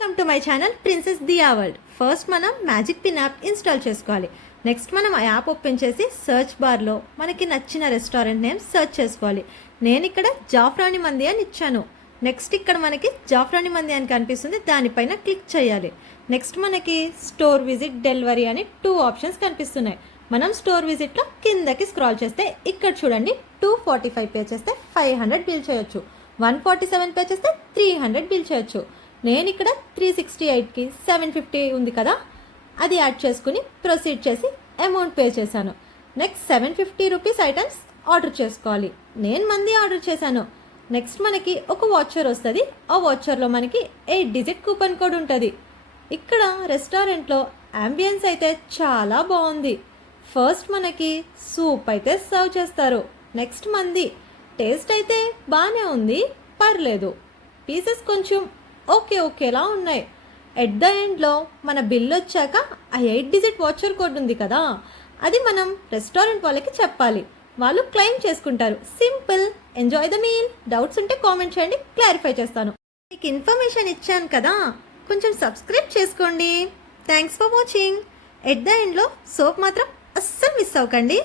Welcome to my channel princess Diya world first మనం magic pin app install చేసుకోవాలి. Next మనం ఆ app open చేసి సర్చ్ బార్లో మనకి నచ్చిన రెస్టారెంట్ నేమ్ సెర్చ్ చేసుకోవాలి. నేను ఇక్కడ జాఫ్రాని మంది అని ఇచ్చాను. నెక్స్ట్ ఇక్కడ మనకి జాఫ్రాని మంది అని కనిపిస్తుంది. దానిపైన క్లిక్ చేయాలి. నెక్స్ట్ మనకి స్టోర్ విజిట్ డెలివరీ అని టూ ఆప్షన్స్ కనిపిస్తున్నాయి. మనం స్టోర్ విజిట్లో కిందకి స్క్రాల్ చేస్తే ఇక్కడ చూడండి టూ ఫార్టీ ఫైవ్ పే చేస్తే ఫైవ్ హండ్రెడ్ బిల్ చేయొచ్చు. వన్ ఫార్టీ సెవెన్ పే చేస్తే త్రీ హండ్రెడ్ బిల్ చేయొచ్చు. నేను ఇక్కడ త్రీ సిక్స్టీ ఎయిట్కి సెవెన్ ఫిఫ్టీ ఉంది కదా అది యాడ్ చేసుకుని ప్రొసీడ్ చేసి అమౌంట్ పే చేశాను. Next seven fifty rupees items order చేసుకోవాలి. నేను మంది ఆర్డర్ చేశాను. నెక్స్ట్ మనకి ఒక వాచర్ వస్తుంది. ఆ వాచర్లో మనకి ఎయిట్ డిజిట్ కూపన్ కోడ్ ఉంటుంది. ఇక్కడ రెస్టారెంట్లో అంబియన్స్ అయితే చాలా బాగుంది. ఫస్ట్ మనకి సూప్ అయితే సర్వ్ చేస్తారు. నెక్స్ట్ మంది. టేస్ట్ అయితే బాగానే ఉంది. పర్లేదు. పీసెస్ కొంచెం ఓకే ఓకేలా ఉన్నాయి? ఎట్ ద ఎండ్లో మన బిల్ వచ్చాక ఆ ఎయిట్ డిజిట్ వాచర్ కోడ్ ఉంది కదా? అది మనం రెస్టారెంట్ వాళ్ళకి చెప్పాలి. వాళ్ళు క్లెయిమ్ చేసుకుంటారు. Simple enjoy the meal doubts ఉంటే కామెంట్ చేయండి. క్లారిఫై చేస్తాను. మీకు ఇన్ఫర్మేషన్ ఇచ్చాను కదా? కొంచెం సబ్స్క్రైబ్ చేసుకోండి. Thanks for watching at the ఎండ్లో సోప్ మాత్రం అస్సలు మిస్ అవ్వకండి.